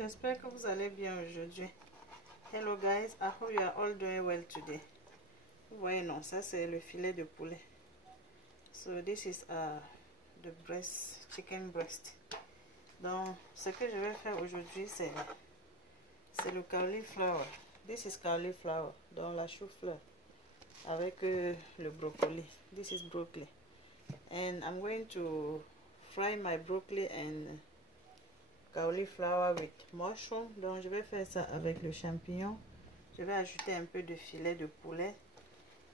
J'espère que vous allez bien aujourd'hui. Hello guys, I hope you are all doing well today. Vous voyez, non, ça c'est le filet de poulet. So this is the breast, chicken breast. Donc ce que je vais faire aujourd'hui c'est le cauliflower. This is cauliflower, donc la chou-fleur avec le brocoli. This is broccoli. And I'm going to fry my broccoli and cauliflower with mushroom. Donc je vais faire ça avec le champignon. Je vais ajouter un peu de filet de poulet.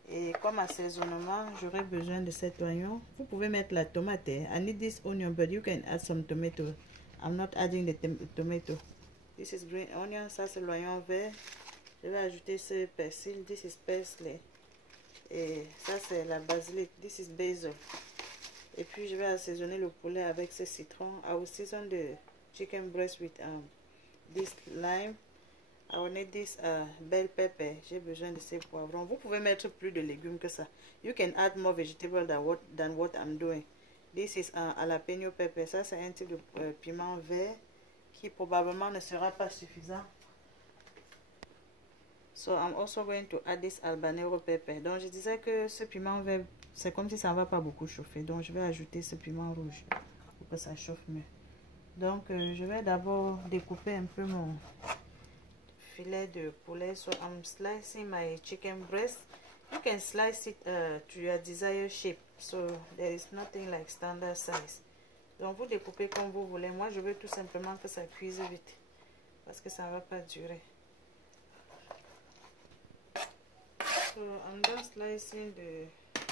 Et comme assaisonnement, j'aurai besoin de cet oignon. Vous pouvez mettre la tomate. I need this onion, but you can add some tomato. I'm not adding the tomato. This is green onion. Ça c'est l'oignon vert. Je vais ajouter ce persil. This is parsley. Et ça c'est la basilic. This is basil. Et puis je vais assaisonner le poulet avec ce citron. I will season the chicken breast with this lime. I will need this bell pepper. J'ai besoin de ces poivrons. Vous pouvez mettre plus de légumes que ça. You can add more vegetables than what I'm doing. This is jalapeno pepper. Ça c'est un type de piment vert qui probablement ne sera pas suffisant. So I'm also going to add this habanero pepper. Donc je disais que ce piment vert, c'est comme si ça ne va pas beaucoup chauffer. Donc je vais ajouter ce piment rouge pour que ça chauffe mieux. Donc je vais d'abord découper un peu mon filet de poulet. So I'm slicing my chicken breast. You can slice it to your desired shape. So there is nothing like standard size. Donc vous découpez comme vous voulez. Moi je veux tout simplement que ça cuise vite parce que ça ne va pas durer. So I'm done slicing the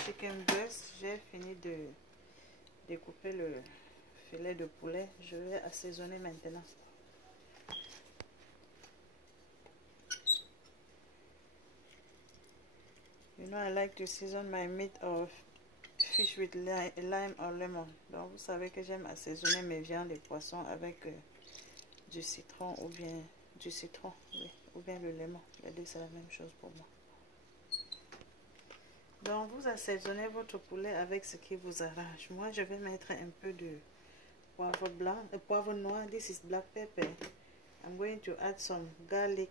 chicken breast. J'ai fini de découper le filet de poulet. Je vais assaisonner maintenant. You know, I like to season my meat or fish with lime or lemon. Donc, vous savez que j'aime assaisonner mes viandes et poissons avec du citron ou bien du citron, oui, ou bien le lemon. Les deux, c'est la même chose pour moi. Donc, vous assaisonnez votre poulet avec ce qui vous arrange. Moi, je vais mettre un peu de poivre blanc, poivre noir. This is black pepper. I'm going to add some garlic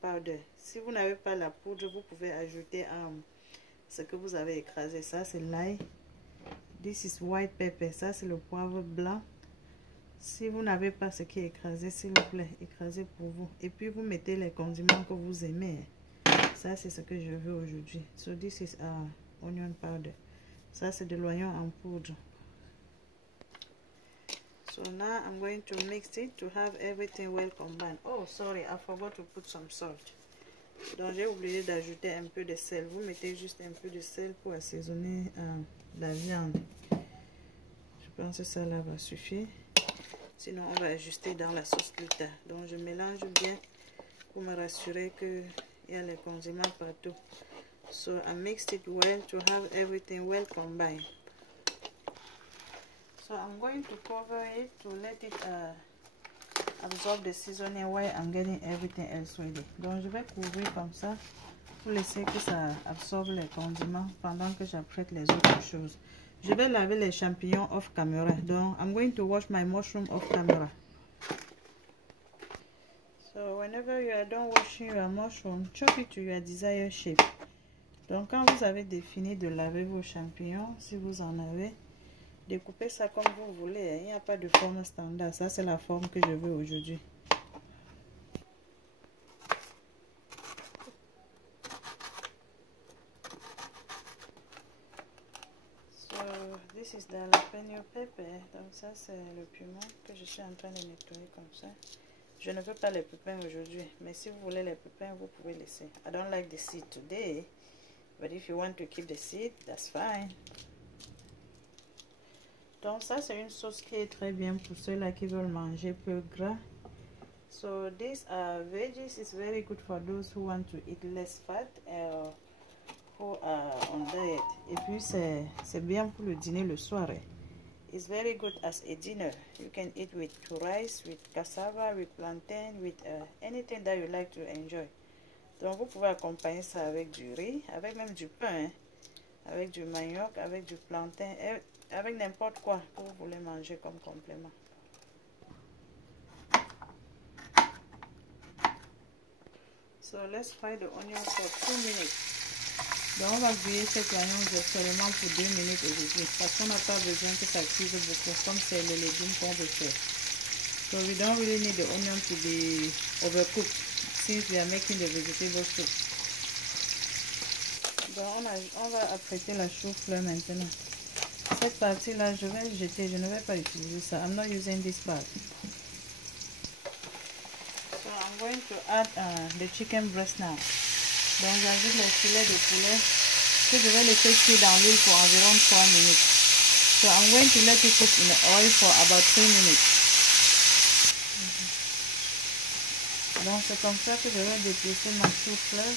powder. Si vous n'avez pas la poudre, vous pouvez ajouter ce que vous avez écrasé. Ça c'est l'ail. This is white pepper. Ça c'est le poivre blanc. Si vous n'avez pas ce qui est écrasé, s'il vous plaît, écrasez pour vous. Et puis vous mettez les condiments que vous aimez. Ça c'est ce que je veux aujourd'hui. So this is onion powder. Ça c'est de l'oignon en poudre. So now I'm going to mix it to have everything well combined. Oh, sorry, I forgot to put some salt. Donc j'ai oublié d'ajouter un peu de sel. Vous mettez juste un peu de sel pour assaisonner la viande. Je pense que ça là va suffire. Sinon on va ajuster dans la sauce plus tard. Donc je mélange bien pour me rassurer qu'il y a les condiments partout. So I mixed it well to have everything well combined. So I'm going to cover it to let it absorb the seasoning while I'm getting everything else ready. Donc je vais couvrir comme ça pour laisser que ça absorbe les condiments pendant que j'apprête les autres choses. Je vais laver les champignons off camera. Donc I'm going to wash my mushroom off camera. So whenever you are done washing your mushroom, chop it to your desired shape. Donc quand vous avez fini de laver vos champignons, si vous en avez, découpez ça comme vous voulez. Il n'y a pas de forme standard. Ça, c'est la forme que je veux aujourd'hui. So, this is the jalapeno pepper. Donc, ça, c'est le piment que je suis en train de nettoyer comme ça. Je ne veux pas les pépins aujourd'hui. Mais si vous voulez les pépins, vous pouvez laisser. I don't like the seed today. But if you want to keep the seed, that's fine. Donc ça c'est une sauce qui est très bien pour ceux-là qui veulent manger peu gras. So these veggies is very good for those who want to eat less fat who are on diet. Et puis c'est bien pour le dîner le soir. It's very good as a dinner. You can eat with rice, with cassava, with plantain, with anything that you like to enjoy. Donc vous pouvez accompagner ça avec du riz, avec même du pain, hein, avec du manioc, avec du plantain. Avec n'importe quoi que vous voulez manger comme complément. So let's fry the onion for 2 minutes. Donc on va griller cet oignon seulement pour 2 minutes aujourd'hui parce qu'on n'a pas besoin que ça cuise beaucoup comme c'est les légumes qu'on veut faire. So we don't really need the onion to be overcooked since we are making the vegetable soup. Donc on va apprêter la chou-fleur maintenant. Cette partie là je vais jeter, je ne vais pas utiliser ça. I'm not using this part. So I'm going to add the chicken breast now. Donc j'ajoute le filet de poulet que je vais laisser cuire dans l'huile pour environ 3 minutes. So I'm going to let it cook in the oil for about 3 minutes. Donc c'est comme ça que je vais dépiécer ma chou-fleur.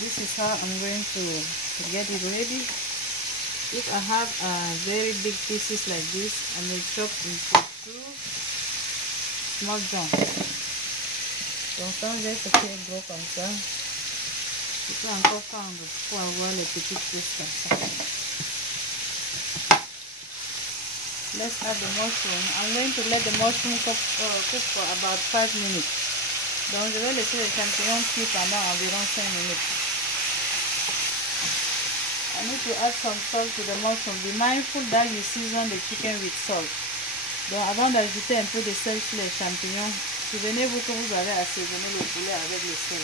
This is how I'm going to get it ready. If I have very big pieces like this, I may chop into 2 small chunks. Donc quand j'ai ce qui est gros comme ça, je peux encore prendre pour avoir les petites pièces comme ça. Let's add the mushroom. I'm going to let the mushroom cook for about 5 minutes. Donc je vais laisser les champignons cuire pendant environ 5 minutes. I need to add some salt to the mushroom. Be mindful that you season the chicken with salt. Donc avant d'ajouter un peu de sel sur les champignons, souvenez-vous que vous avez assaisonné le poulet avec le sel.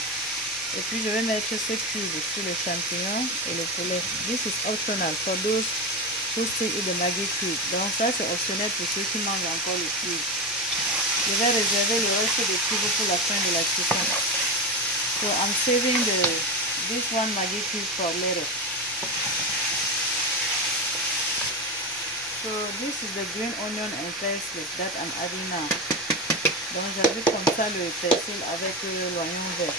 Et puis je vais mettre ce cube sur les champignons et le poulet. This is optional for those who still eat the Maggi cube. Donc ça c'est optionnel pour ceux qui mangent encore le cube. Je vais réserver le reste des cubes pour la fin de la cuisson. So I'm saving this one Maggi cube for later. So this is the green onion and parsley that I'm adding now. Donc j'ajoute comme ça le persil avec l'oignon vert.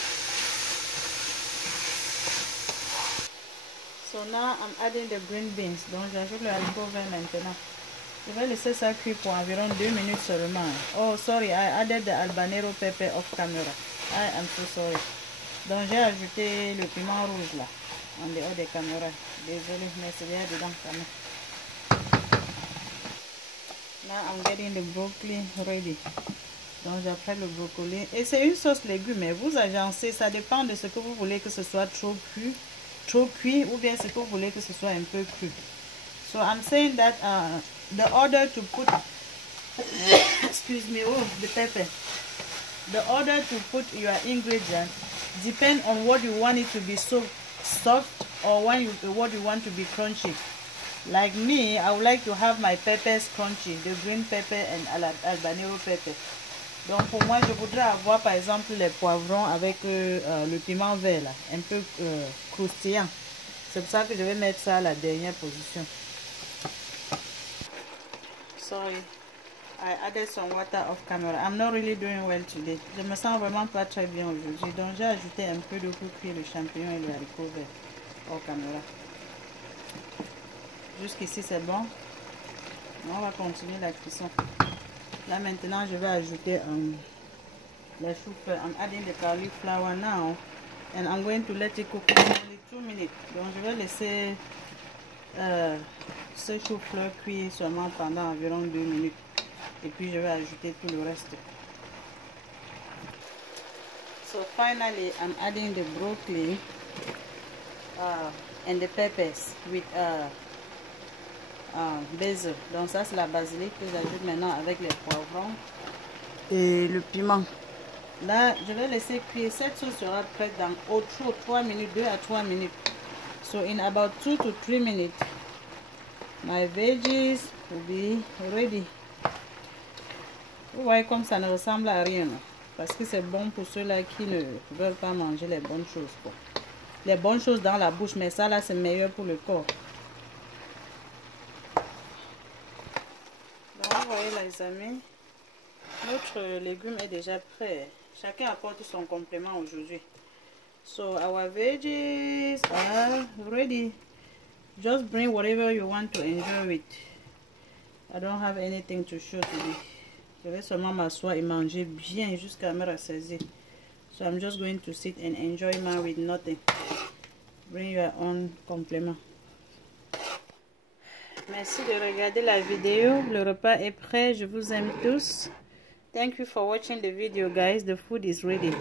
So now I'm adding the green beans. Donc j'ajoute le haricot vert maintenant. Je vais laisser ça cuire pour environ 2 minutes seulement. Oh sorry, I added the habanero pepper off camera. I am so sorry. Donc j'ai ajouté le piment rouge là, en dehors des caméras. Désolé, mais c'est bien dedans quand même. Now I'm getting the broccoli ready. Donc j'apprête le brocoli. Et c'est une sauce légumes, mais vous agencez, ça dépend de ce que vous voulez que ce soit trop cuit ou bien ce que vous voulez que ce soit un peu cru. So I'm saying that the order to put excuse me, oh the pepper. The order to put your ingredients depend on what you want it to be so soft or what you want to be crunchy. Like me, I would like to have my peppers crunchy, the green pepper and habanero pepper. Donc pour moi, je voudrais avoir par exemple les poivrons avec le piment vert là, un peu croustillant. C'est pour ça que je vais mettre ça à la dernière position. Sorry, I added some water off camera. I'm not really doing well today. Je me sens vraiment pas très bien aujourd'hui. Donc j'ai ajouté un peu d'eau pour cuire le champignon et le haricot vert hors caméra. Jusqu'ici c'est bon. On va continuer la cuisson. Là maintenant je vais ajouter les choux-fleurs. I'm adding the cauliflower now and I'm going to let it cook for only 2 minutes. Donc je vais laisser ce chou-fleur cuire seulement pendant environ 2 minutes. Et puis je vais ajouter tout le reste. So finally I'm adding the broccoli and the peppers with basil. Donc ça c'est la basilic que j'ajoute maintenant avec les poivrons et le piment. Là je vais laisser cuire. Cette sauce sera prête dans au chaud 3 minutes, 2 à 3 minutes. So in about 2 to 3 minutes my veggies will be ready. Vous voyez comme ça ne ressemble à rien, parce que c'est bon pour ceux-là qui ne veulent pas manger les bonnes choses, quoi. Les bonnes choses dans la bouche, mais ça là c'est meilleur pour le corps. Donc vous voyez les amis, notre légume est déjà prêt. Chacun apporte son complément aujourd'hui. So our veggies are ready. Just bring whatever you want to enjoy with. I don't have anything to show today. Je vais seulement m'asseoir et manger bien jusqu'à me rassasier. So I'm just going to sit and enjoy mine with nothing. Bring your own complément. Merci de regarder la vidéo. Le repas est prêt. Je vous aime tous. Thank you for watching the video, guys. The food is ready.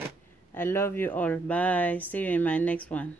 I love you all. Bye. See you in my next one.